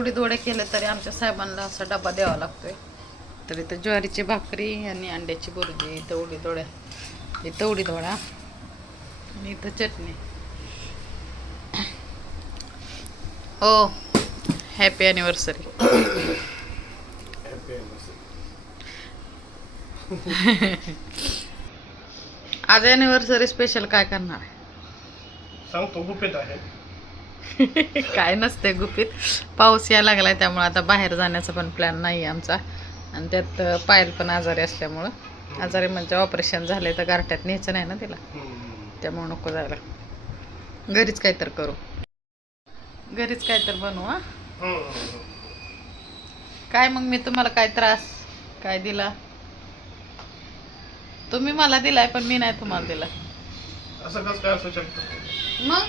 उडीद वडे केले तरी आमच्या साहेबांना असा डबा द्यावा लागतोय. तर इथं ज्वारीची भाकरी आणि अंड्याची बुर्जी, इथं उडीद वड्या, इथं उडीद वडा आणि इथं चटणी. हो, हॅपी ॲनिव्हर्सरी. आज ॲनिव्हर्सरी स्पेशल काय करणार आहे? सांगतो, गुपित आहे. काय नसते गुपित. पाऊस यायला लागलाय त्यामुळे आता बाहेर जाण्याचा पण प्लॅन नाही आमचा. आणि त्यात पायल पण आजारी असल्यामुळं, आजारी म्हणजे ऑपरेशन झाले तर गारठ्यात न्यायचं नाही ना तिला, त्यामुळे नको जायला. घरीच काय तर करू, घरीच काय तर बनवू. हा काय मग मी तुम्हाला काय त्रास काय दिला? तुम्ही मला दिलाय पण मी नाही तुम्हाला दिला. असं कसं काय असू शकतं? मग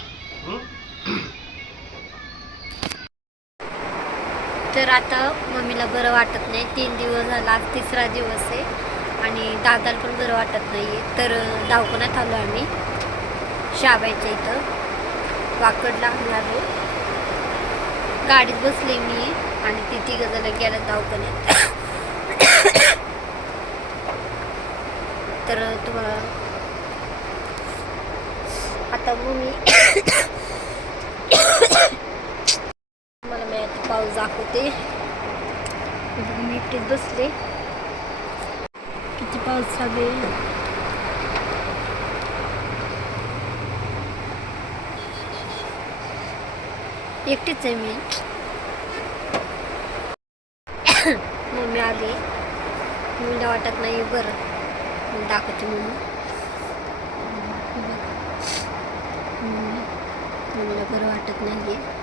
तर आता मम्मीला बरं वाटत नाही. 3 दिवस झाला, आज 3रा दिवस आहे आणि दादाला पण बरं वाटत नाही आहे. तर दवाखान्यात आलो आम्ही शाबाईच्या इथं वाकडला आलो. गाडीत बसले मी आणि ती 3 जण गेल्या दवाखान्यात. तर तुम्हाला आता मम्मी मला मी आता पाऊस दाखवते. मी एकटीच बसले, किती पाऊस चालू आहे. एकटीच आहे मी. मम्मी आली, मला वाटत नाही बरं, मी दाखवते म्हणून. मला बरं वाटत नाही आहे.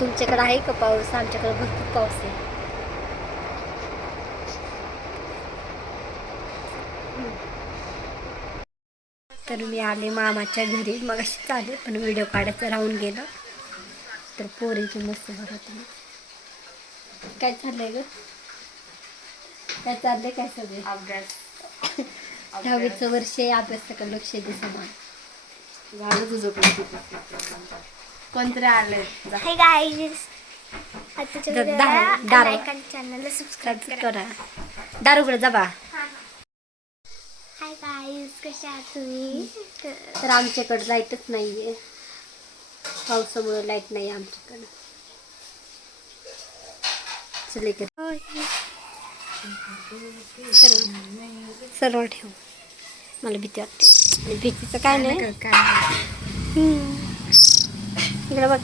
तुमच्याकडे आहे का पाऊस? आमच्याकडे भरपूर पाऊस आहे. तर मी आले मामाच्या घरी. मग अशी चालेल पण व्हिडिओ काढायचं राहून गेलं. तर पोरीची मस्त भरत नाही. काय चाललंय ग? काय चाललंय? काय सगळे अभ्यास 10वीचं वर्ष आहे, अभ्यासाकडे लक्ष दे समान. झालं तुझं कोणतरी आले. हाय गाईज, चॅनलला सबस्क्राईब करा. दारूकडे जा बा. हाय गाईज, कशा आहात तुम्ही? तर आमच्याकडे लाईटच नाही आहे, पावसामुळे लाईट नाही आमच्याकडे. चले कर सर्व ठेव, मला भीती वाटते. भीतीचं काय नाही. इकडे बघ.